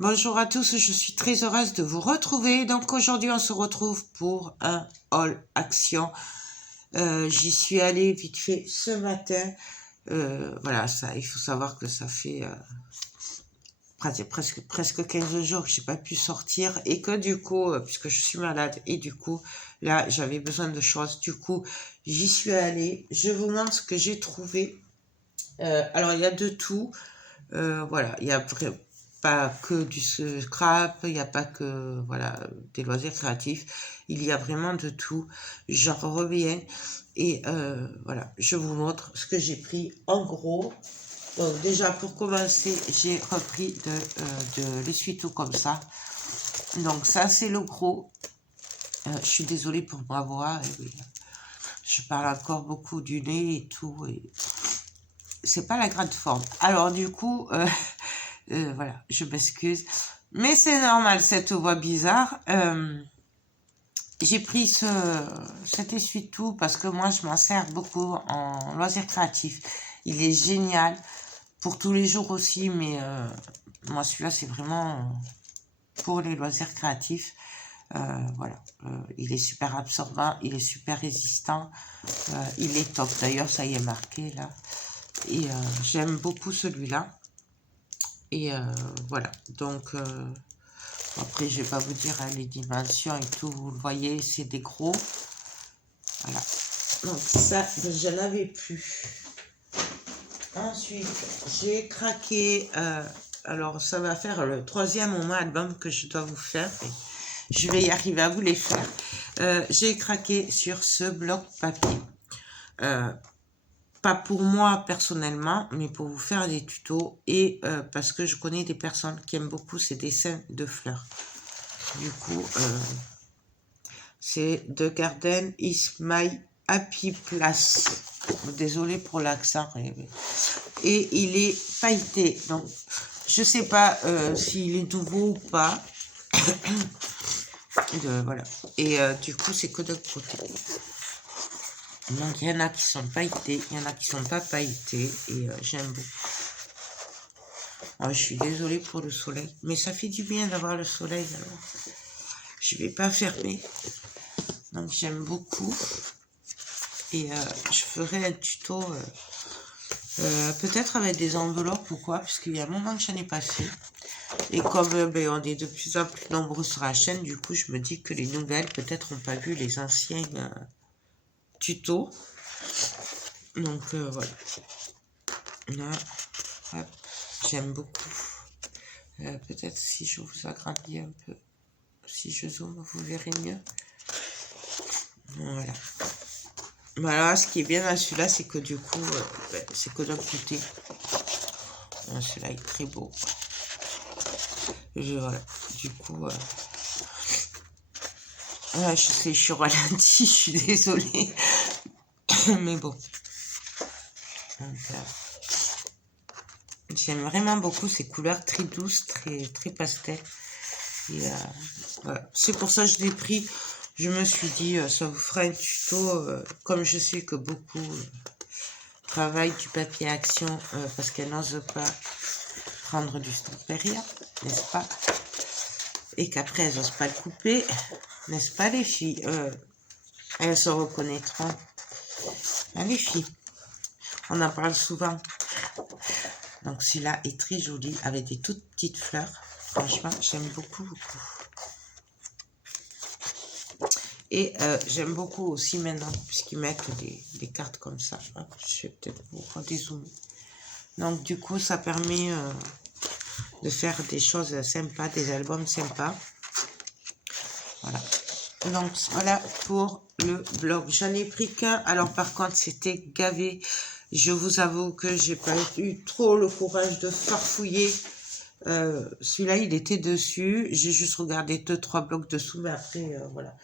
Bonjour à tous, je suis très heureuse de vous retrouver. Donc aujourd'hui on se retrouve pour un haul action. J'y suis allée vite fait ce matin. Voilà, ça, il faut savoir que ça fait presque 15 jours que j'ai pas pu sortir et que du coup, puisque je suis malade et du coup là j'avais besoin de choses. Du coup j'y suis allée. Je vous montre ce que j'ai trouvé. Alors il y a de tout. Voilà, il y a pas que du scrap, il n'y a pas que voilà des loisirs créatifs, il y a vraiment de tout. J'en reviens et voilà, je vous montre ce que j'ai pris en gros. Donc déjà pour commencer, j'ai repris de l'essuie-tout comme ça. Donc ça c'est le gros. Je suis désolée pour ma voix. Oui, je parle encore beaucoup du nez et tout. Et c'est pas la grande forme. Alors du coup, voilà, je m'excuse. Mais c'est normal, cette voix bizarre. J'ai pris cet essuie-tout parce que moi, je m'en sers beaucoup en loisirs créatifs. Il est génial pour tous les jours aussi, mais moi, celui-là, c'est vraiment pour les loisirs créatifs. Voilà, il est super absorbant, il est super résistant, il est top. D'ailleurs, ça y est marqué là. Et j'aime beaucoup celui-là. Et voilà, donc après je vais pas vous dire hein, les dimensions et tout, vous le voyez, c'est des gros. Voilà, donc ça, je n'avais plus. Ensuite, j'ai craqué, alors ça va faire le troisième au moins album que je dois vous faire. Et je vais y arriver à vous les faire. J'ai craqué sur ce bloc papier. Pas pour moi personnellement, mais pour vous faire des tutos et parce que je connais des personnes qui aiment beaucoup ces dessins de fleurs. Du coup, c'est The Garden is my happy place. Désolée pour l'accent. Et il est pailleté. Donc, je sais pas s'il est nouveau ou pas. Voilà. Et du coup, c'est que de côté. Donc, il y en a qui sont pailletés, il y en a qui sont pas pailletés. Et j'aime beaucoup. Oh, je suis désolée pour le soleil, mais ça fait du bien d'avoir le soleil. Alors. Je vais pas fermer. Donc j'aime beaucoup. Et je ferai un tuto peut-être avec des enveloppes ou quoi, puisqu'il y a un moment que je n'en ai pas fait. Et comme ben, on est de plus en plus nombreux sur la chaîne, du coup je me dis que les nouvelles peut-être n'ont pas vu les anciens tutos. Donc voilà. Là, hop, j'aime beaucoup. Peut-être si je vous agrandis un peu. Si je zoome, vous verrez mieux. Voilà. Voilà, ce qui est bien dans celui-là, c'est que du coup, c'est que d'un côté. Celui-là est très beau. Voilà. Du coup, ouais, je sais, je suis ralentie, je suis désolée. Mais bon. Donc, j'aime vraiment beaucoup ces couleurs très douces, très pastel. Et voilà. C'est pour ça que je l'ai pris. Je me suis dit, ça vous fera un tuto, comme je sais que beaucoup travaillent du papier action parce qu'elles n'osent pas prendre du Stamperia, n'est-ce pas? Et qu'après, elles n'osent pas le couper, n'est-ce pas les filles? Elles se reconnaîtront. Hein, les filles, on en parle souvent. Donc celui-là est très joli avec des toutes petites fleurs. Franchement, j'aime beaucoup. Et j'aime beaucoup aussi maintenant, puisqu'ils mettent des cartes comme ça. Hop, je vais peut-être vous redézoomer. Donc du coup, ça permet de faire des choses sympas, des albums sympas. Voilà. Donc voilà pour le blog. J'en ai pris qu'un. Alors par contre, c'était gavé. Je vous avoue que j'ai pas eu trop le courage de farfouiller. Celui-là, il était dessus. J'ai juste regardé 2-3 blocs dessous, mais après, voilà.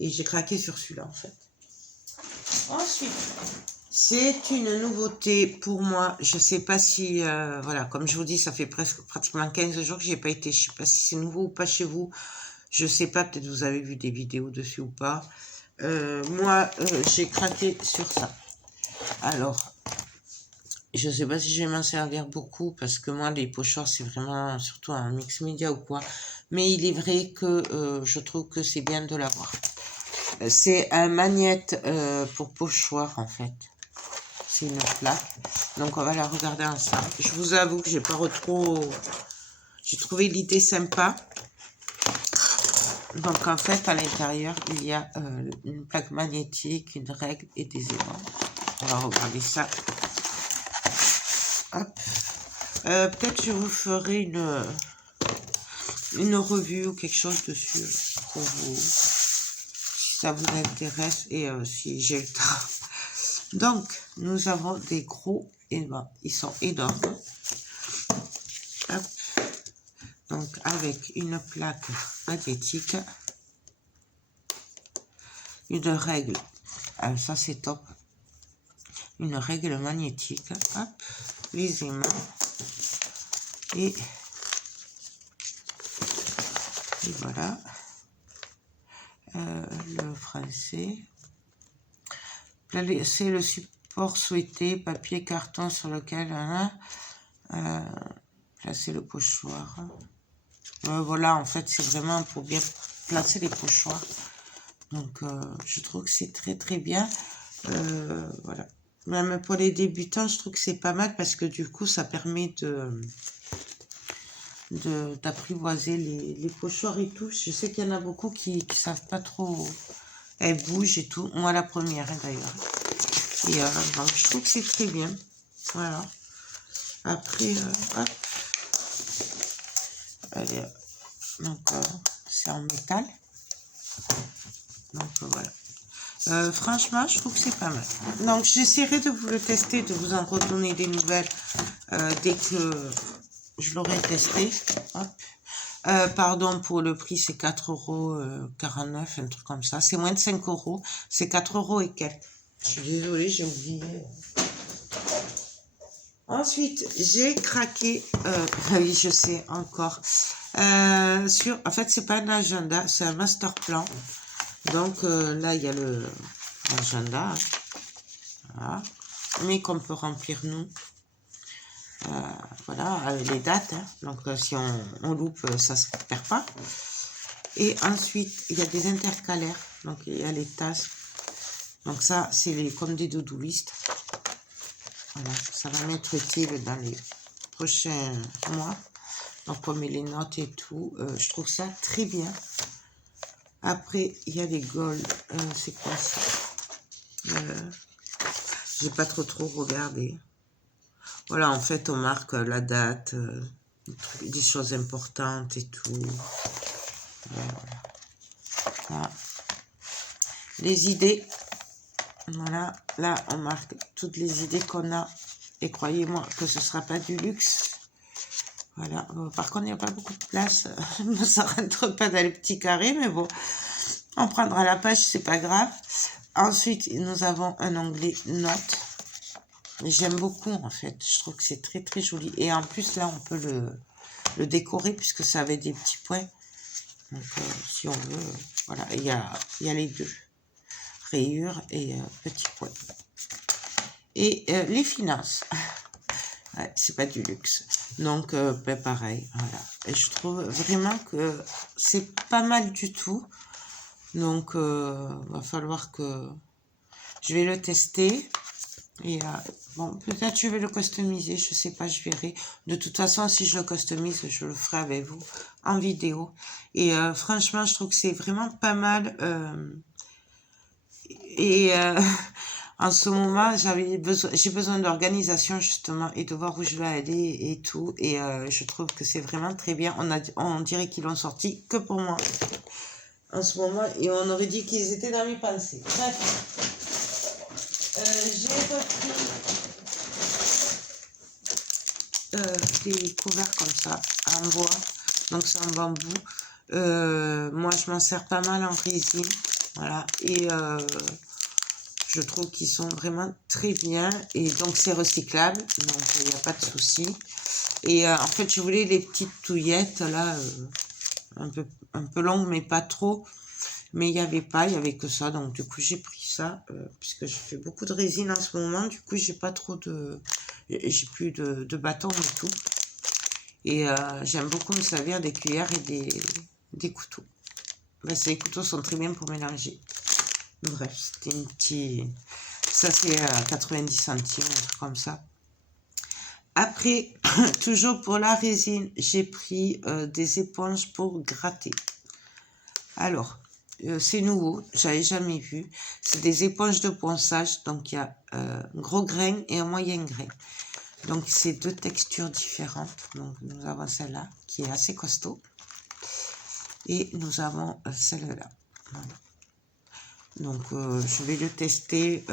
Et j'ai craqué sur celui-là, en fait. Ensuite, c'est une nouveauté pour moi. Je sais pas si, voilà, comme je vous dis, ça fait pratiquement 15 jours que j'ai pas été. Je sais pas si c'est nouveau ou pas chez vous. Je sais pas, peut-être vous avez vu des vidéos dessus ou pas. Moi, j'ai craqué sur ça. Alors, Je sais pas si je vais m'en servir beaucoup parce que moi, les pochoirs, c'est vraiment surtout un mix média ou quoi. Mais il est vrai que je trouve que c'est bien de l'avoir. C'est un magnète pour pochoir en fait. C'est une plaque. Donc on va la regarder ensemble. Je vous avoue que j'ai pas trop... J'ai trouvé l'idée sympa. Donc en fait, à l'intérieur, il y a une plaque magnétique, une règle et des aimants. On va regarder ça. Hop. Peut-être je vous ferai une revue ou quelque chose dessus pour vous, si ça vous intéresse et si j'ai le temps. Donc, nous avons des gros aimants. Ils sont énormes. Hop. Donc, avec une plaque magnétique, une règle. Ça, c'est top. Une règle magnétique. Hop. Les aimants. Et voilà. Le français. C'est le support souhaité, papier, carton sur lequel placer le pochoir. Voilà, en fait, c'est vraiment pour bien placer les pochoirs. Donc, je trouve que c'est très très bien. Voilà. Même pour les débutants, je trouve que c'est pas mal parce que du coup, ça permet d'apprivoiser les pochoirs et tout. Je sais qu'il y en a beaucoup qui savent pas trop. Elles bougent et tout. Moi, la première, hein, d'ailleurs. Et donc, je trouve que c'est très bien. Voilà. Après, hop. Allez, donc, c'est en métal. Donc, voilà. Franchement, je trouve que c'est pas mal. Donc, j'essaierai de vous le tester, de vous en redonner des nouvelles dès que je l'aurai testé. Hop. Pardon, pour le prix, c'est 4,49 €, un truc comme ça. C'est moins de 5 €. C'est 4 € et quelques. Je suis désolée, j'ai oublié. Ensuite, j'ai craqué, oui, je sais encore, en fait, c'est pas un agenda, c'est un master plan. Donc là, il y a l'agenda, voilà, mais qu'on peut remplir nous. Voilà, avec les dates, hein. Donc si on loupe, ça ne se perd pas. Et ensuite, il y a des intercalaires, donc il y a les tasses. Donc ça, c'est comme des doudouistes. Voilà, ça va m'être utile dans les prochains mois. Donc on met les notes et tout. Je trouve ça très bien. Après, il y a les goals. C'est quoi ça? J'ai pas trop regardé. Voilà, en fait, on marque la date, des choses importantes et tout. Voilà. Les idées. Voilà, là, on marque toutes les idées qu'on a. Et croyez-moi que ce ne sera pas du luxe. Voilà. Par contre, il n'y a pas beaucoup de place. Ça ne rentre pas dans les petits carrés, mais bon. On prendra la page, c'est pas grave. Ensuite, nous avons un onglet notes. J'aime beaucoup, en fait. Je trouve que c'est très, très joli. Et en plus, là, on peut le décorer puisque ça avait des petits points. Donc, si on veut, voilà. Il y a les deux. Rayures et petits points. Et les finances. Ouais, c'est pas du luxe. Donc, ben pareil, voilà. Et je trouve vraiment que c'est pas mal du tout. Donc, va falloir que je vais le tester. Et bon, peut-être je vais le customiser, je sais pas, je verrai. De toute façon, si je le customise, je le ferai avec vous en vidéo. Et franchement, je trouve que c'est vraiment pas mal. Et en ce moment, j'ai besoin d'organisation justement et de voir où je vais aller et tout. Et je trouve que c'est vraiment très bien. On dirait qu'ils l'ont sorti que pour moi en ce moment. Et on aurait dit qu'ils étaient dans mes pensées. Bref. J'ai repris des couverts comme ça en bois. Donc c'est en bambou. Moi, je m'en sers pas mal en résine. Voilà. Et je trouve qu'ils sont vraiment très bien. Et donc, c'est recyclable. Donc, il n'y a pas de souci. Et en fait, je voulais les petites touillettes, là, un peu longues, mais pas trop. Mais il n'y avait pas, il n'y avait que ça. Donc, du coup, j'ai pris ça, puisque je fais beaucoup de résine en ce moment. Du coup, j'ai pas trop de... j'ai plus de bâton et tout. Et j'aime beaucoup me servir des cuillères et des couteaux. Ben, ces couteaux sont très bien pour mélanger. Bref, c'était une petite... Ça, c'est 90 centimes, un truc comme ça. Après, toujours pour la résine, j'ai pris des éponges pour gratter. Alors, c'est nouveau, j'avais jamais vu. C'est des éponges de ponçage, donc il y a un gros grain et un moyen grain. Donc, c'est deux textures différentes. Donc, nous avons celle-là, qui est assez costaud. Et nous avons celle-là. Voilà. Donc, je vais le tester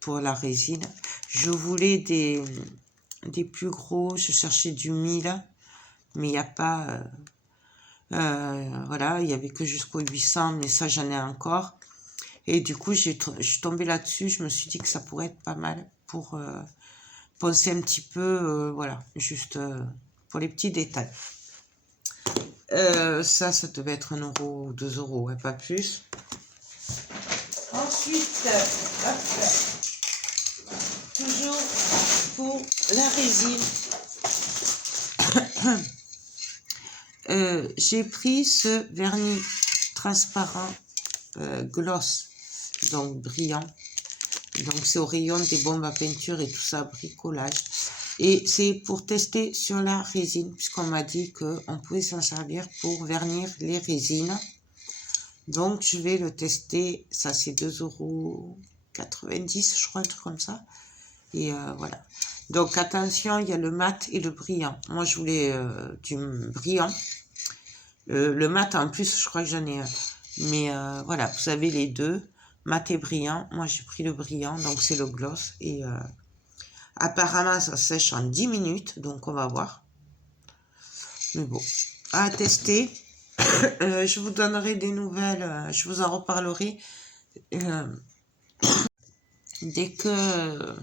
pour la résine. Je voulais des plus gros. Je cherchais du 1000, mais il n'y a pas... voilà, il n'y avait que jusqu'au 800, mais ça, j'en ai encore. Et du coup, je suis tombée là-dessus. Je me suis dit que ça pourrait être pas mal pour poncer un petit peu, voilà, juste pour les petits détails. Ça devait être 1 euro ou 2 euros, ouais, pas plus. Ensuite, hop, toujours pour la résine, j'ai pris ce vernis transparent gloss, donc brillant. Donc c'est au rayon des bombes à peinture et tout ça, bricolage. Et c'est pour tester sur la résine, puisqu'on m'a dit qu'on pouvait s'en servir pour vernir les résines. Donc je vais le tester, ça c'est 2,90 €, je crois, un truc comme ça. Et voilà. Donc attention, il y a le mat et le brillant. Moi je voulais du brillant. Le mat en plus, je crois que j'en ai un. Mais voilà, vous avez les deux, mat et brillant. Moi j'ai pris le brillant, donc c'est le gloss. Et apparemment ça sèche en 10 minutes, donc on va voir. Mais bon, à tester. Je vous donnerai des nouvelles, je vous en reparlerai dès que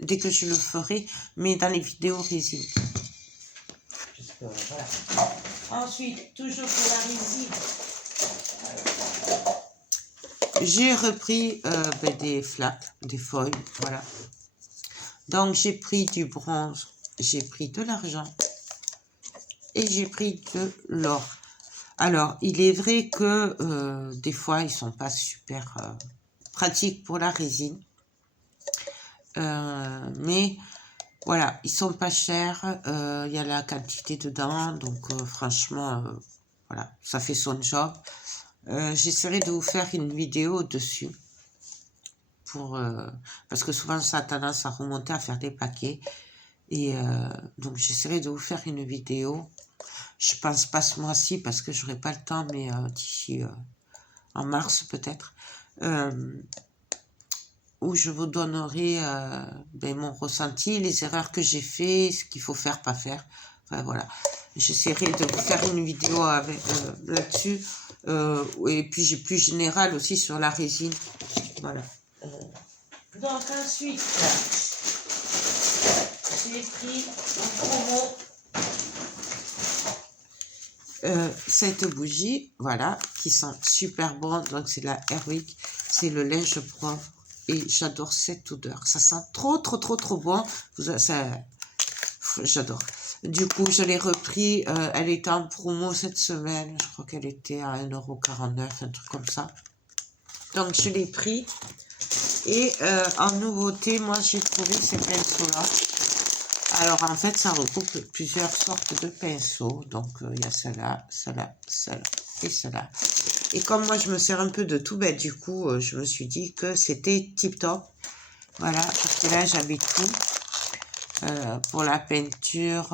je le ferai, mais dans les vidéos résine. Voilà. Ensuite, toujours pour la résine, j'ai repris des flaques, des feuilles, voilà. Donc j'ai pris du bronze, j'ai pris de l'argent et j'ai pris de l'or. Alors, il est vrai que des fois, ils sont pas super pratiques pour la résine. Mais voilà, ils sont pas chers. Il y a la quantité dedans. Donc, franchement, voilà, ça fait son job. J'essaierai de vous faire une vidéo dessus. Parce que souvent, ça a tendance à remonter, à faire des paquets. Et donc, j'essaierai de vous faire une vidéo. Je pense pas ce mois-ci parce que j'aurai pas le temps, mais d'ici en mars peut-être, où je vous donnerai mon ressenti, les erreurs que j'ai fait, ce qu'il faut faire, pas faire. Enfin voilà, j'essaierai de vous faire une vidéo là-dessus, et puis j'ai plus général aussi sur la résine. Voilà. Donc ensuite, j'ai pris en promo cette bougie, voilà, qui sent super bon. Donc c'est la Airwick, c'est le linge propre et j'adore cette odeur. Ça sent trop bon. J'adore. Du coup, je l'ai repris. Elle était en promo cette semaine. Je crois qu'elle était à 1,49 €, un truc comme ça. Donc je l'ai pris. Et en nouveauté, moi j'ai trouvé ces pinceaux-là. Alors, en fait, ça regroupe plusieurs sortes de pinceaux. Donc, il y a celle-là, celle-là, celle-là et celle-là. Et comme moi, je me sers un peu de tout, du coup, je me suis dit que c'était tip-top. Voilà, parce que là, j'avais tout. Pour la peinture,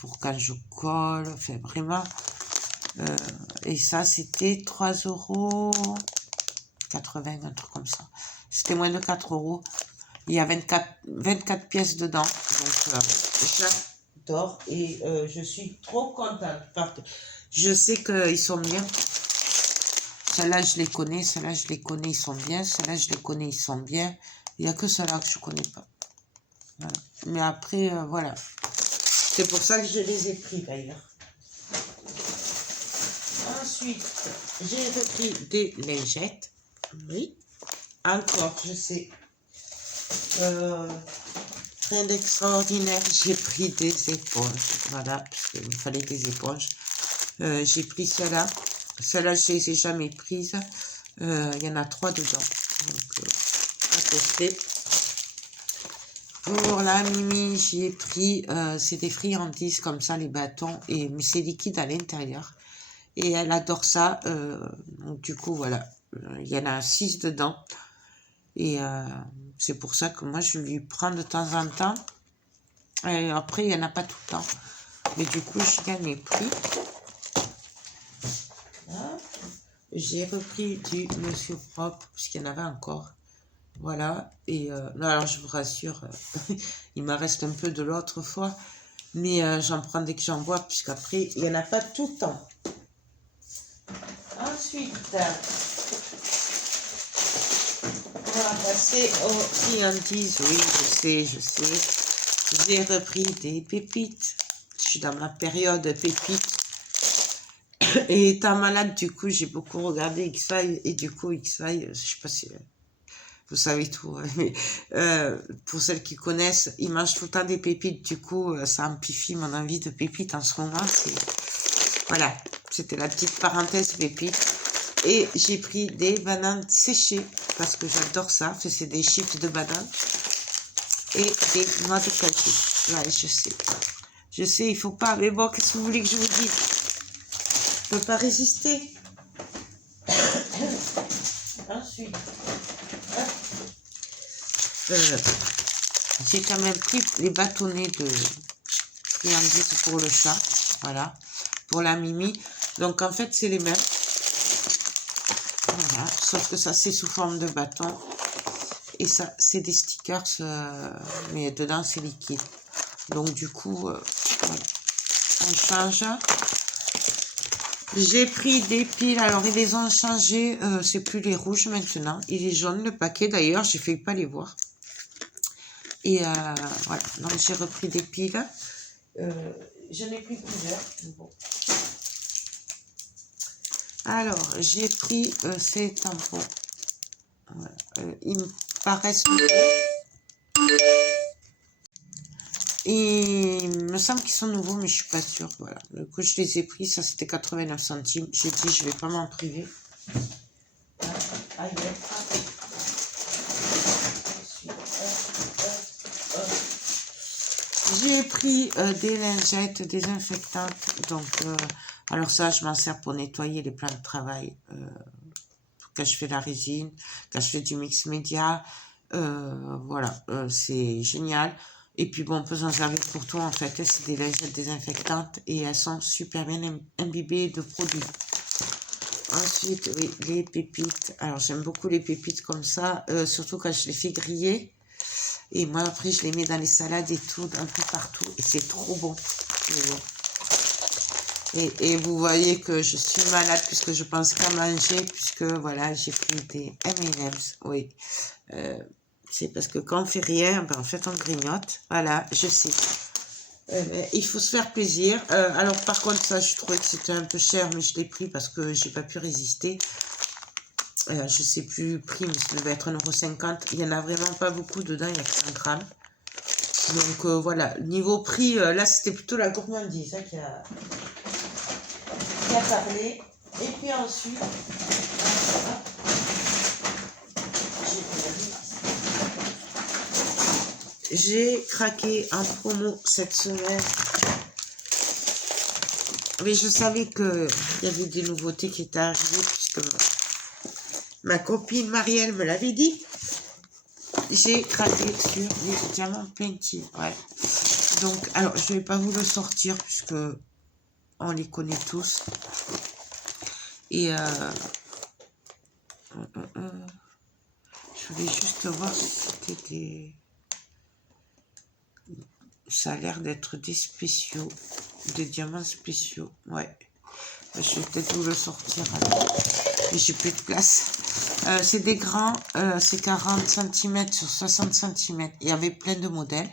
pour quand je colle, enfin, vraiment. Et ça, c'était 3,80 €, un truc comme ça. C'était moins de 4 €. Il y a 24 pièces dedans. Donc, j'adore. Et je suis trop contente. Je sais qu'ils sont bien. Celles-là, je les connais. Celles-là, je les connais. Ils sont bien. Celles-là, je les connais. Ils sont bien. Il n'y a que celles-là que je ne connais pas. Voilà. Mais après, voilà. C'est pour ça que je les ai pris, d'ailleurs. Ensuite, j'ai repris des lingettes. Oui. Encore, je sais. Rien d'extraordinaire, j'ai pris des éponges, voilà, parce qu'il me fallait des éponges. J'ai pris celle-là, celle-là je les ai jamais prises, il y en a 3 dedans, donc à tester. Pour la Mimi, j'ai pris, c'est des friandises comme ça, les bâtons, mais c'est liquide à l'intérieur. Et elle adore ça, donc du coup voilà, il y en a 6 dedans. Et c'est pour ça que moi je lui prends de temps en temps. Et après, il n'y en a pas tout le temps. Mais du coup, je gagne mes prix. J'ai repris du Monsieur Propre, puisqu'il y en avait encore. Voilà. Et non, alors, je vous rassure, il me reste un peu de l'autre fois. Mais j'en prends dès que j'en vois, puisqu'après, il n'y en a pas tout le temps. Ensuite, on va passer aux friandises. Oui, je sais. J'ai repris des pépites. Je suis dans ma période pépites. Et étant malade, du coup, j'ai beaucoup regardé X-Files. Et du coup, X-Files, je sais pas si vous savez tout. Hein, mais pour celles qui connaissent, ils mangent tout le temps des pépites. Du coup, ça amplifie mon envie de pépites en ce moment. Voilà, c'était la petite parenthèse pépites. Et j'ai pris des bananes séchées. Parce que j'adore ça. C'est des chips de bananes. Et des noix de cajou. Ouais, je sais. Je sais, il faut pas. Mais bon, qu'est-ce que vous voulez que je vous dise? Je peux pas résister. Ensuite, j'ai quand même pris les bâtonnets de friandises pour le chat. Voilà. Pour la Mimi. Donc, en fait, c'est les mêmes. Voilà. Sauf que ça, c'est sous forme de bâton. Et ça, c'est des stickers, mais dedans, c'est liquide. Donc, du coup, voilà. On change. J'ai pris des piles. Alors, ils les ont changés. C'est plus les rouges maintenant. Il est jaune, le paquet. D'ailleurs, j'ai failli pas les voir. Et voilà. Donc, j'ai repris des piles. J'en ai pris plusieurs. Bon. Alors, j'ai pris ces tampons. Voilà. Ils me paraissent nouveaux. Et il me semble qu'ils sont nouveaux, mais je suis pas sûre. Voilà. Du coup, je les ai pris. Ça, c'était 89 centimes. J'ai dit, je vais pas m'en priver. J'ai pris des lingettes désinfectantes. Donc, alors ça, je m'en sers pour nettoyer les plans de travail. Quand je fais la résine, quand je fais du mix média. Voilà, c'est génial. Et puis bon, on peut s'en servir pour tout en fait. C'est des lingettes désinfectantes et elles sont super bien imbibées de produits. Ensuite, oui, les pépites. Alors, j'aime beaucoup les pépites comme ça, surtout quand je les fais griller. Et moi, après, je les mets dans les salades et tout, un peu partout. Et c'est trop bon. Et vous voyez que je suis malade puisque je pense qu'à manger, puisque voilà, j'ai pris des M&M's. Oui. C'est parce que quand on fait rien, ben, en fait, on grignote. Voilà, je sais. Il faut se faire plaisir. Alors, par contre, ça, je trouvais que c'était un peu cher, mais je l'ai pris parce que j'ai pas pu résister. Je sais plus le prix, mais ça devait être 1,50 €. Il y en a vraiment pas beaucoup dedans, il y a que 100 grammes. Donc, voilà. Niveau prix, là, c'était plutôt la gourmandise hein, qui a parlé. Et puis ensuite, j'ai craqué en promo cette semaine. Mais je savais qu'il y avait des nouveautés qui étaient arrivées puisque ma copine Marielle me l'avait dit. J'ai craqué sur les diamants plenty. Ouais. Donc, alors, je ne vais pas vous le sortir puisque on les connaît tous. Et je voulais juste voir si c'était des... Ça a l'air d'être des spéciaux, des diamants spéciaux. Ouais. Je vais peut-être vous le sortir alors. Mais j'ai plus de place. C'est des grands, c'est 40 cm sur 60 cm. Il y avait plein de modèles.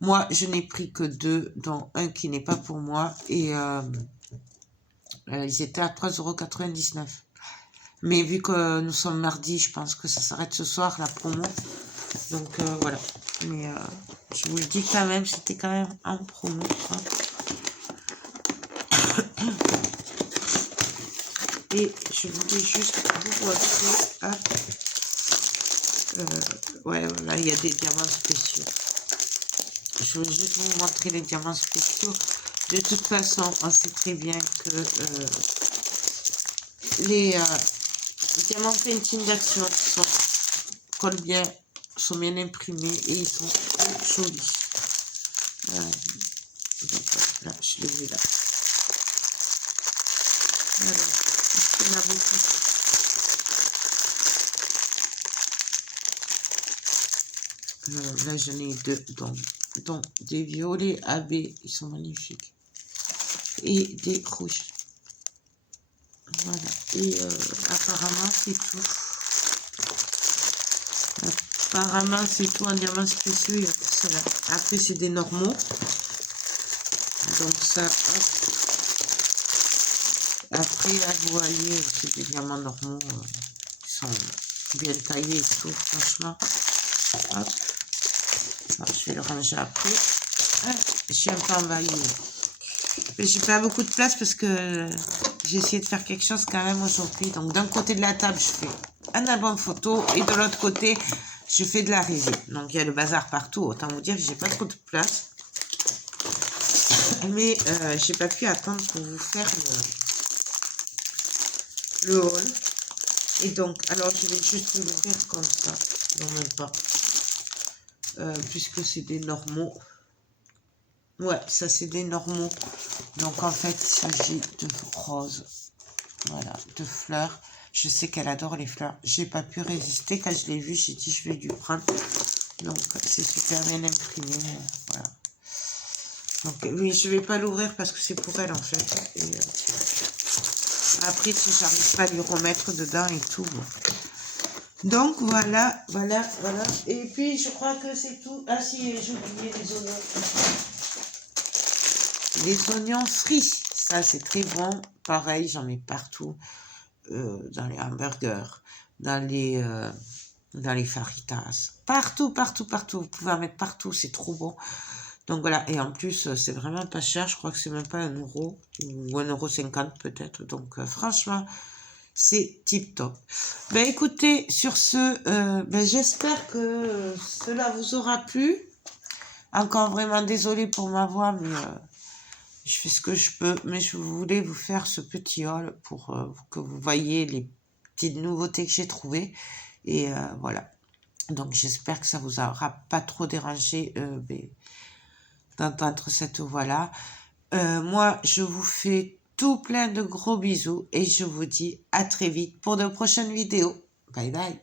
Moi, je n'ai pris que 2, dont un qui n'est pas pour moi. Et ils étaient à 3,99 €. Mais vu que nous sommes mardi, je pense que ça s'arrête ce soir, la promo. Donc voilà. Mais Je vous le dis quand même, c'était quand même en promo. Hein. Et je voulais juste vous montrer. Hein, ouais, voilà, il y a des diamants spéciaux. Je voulais juste vous montrer les diamants spéciaux. De toute façon, on sait très bien que les diamants painting d'action collent bien, sont bien imprimés et ils sont très jolis. Donc là, je les ai là. Alors, il y en a beaucoup. Là, j'en ai deux, donc des violets AB, ils sont magnifiques. Et des rouges. Voilà. Et apparemment, c'est tout. Apparemment, c'est tout en diamants spéciaux. Il y a que cela. Après, c'est des normaux. Donc ça, hop. Après, là, vous voyez, c'est des diamants normaux. Qui sont bien taillés et tout, franchement. Hop. Alors, je vais le ranger après. Ah, je suis un peu envahie. Mais j'ai pas beaucoup de place parce que j'ai essayé de faire quelque chose quand même aujourd'hui. Donc, d'un côté de la table, je fais un album photo et de l'autre côté, je fais de la résine. Donc, il y a le bazar partout. Autant vous dire que j'ai pas trop de place. Mais j'ai pas pu attendre pour vous faire le haul. Et donc, alors, je vais juste l'ouvrir comme ça. Non, même pas. Puisque c'est des normaux. Ouais, ça c'est des normaux. Donc en fait, il s'agit de roses. Voilà, de fleurs. Je sais qu'elle adore les fleurs. J'ai pas pu résister. Quand je l'ai vu, j'ai dit je vais lui prendre. Donc c'est super bien imprimé. Voilà. Donc oui, je vais pas l'ouvrir parce que c'est pour elle en fait. Et, après, si j'arrive pas à lui remettre dedans et tout. Bon. Donc voilà. Et puis je crois que c'est tout. Ah si, j'ai oublié les oignons. Les oignons frits, ça c'est très bon. Pareil, j'en mets partout. Dans les hamburgers, dans les faritas. Partout. Vous pouvez en mettre partout, c'est trop bon. Donc voilà, et en plus, c'est vraiment pas cher. Je crois que c'est même pas 1 euro ou 1,50 € peut-être. Donc franchement, c'est tip top. Ben écoutez, sur ce, j'espère que cela vous aura plu. Encore vraiment désolée pour ma voix, mais je fais ce que je peux. Mais je voulais vous faire ce petit haul pour que vous voyez les petites nouveautés que j'ai trouvées. Et voilà. Donc j'espère que ça vous aura pas trop dérangé d'entendre cette voix-là. Moi, je vous fais tout plein de gros bisous et je vous dis à très vite pour de prochaines vidéos. Bye bye.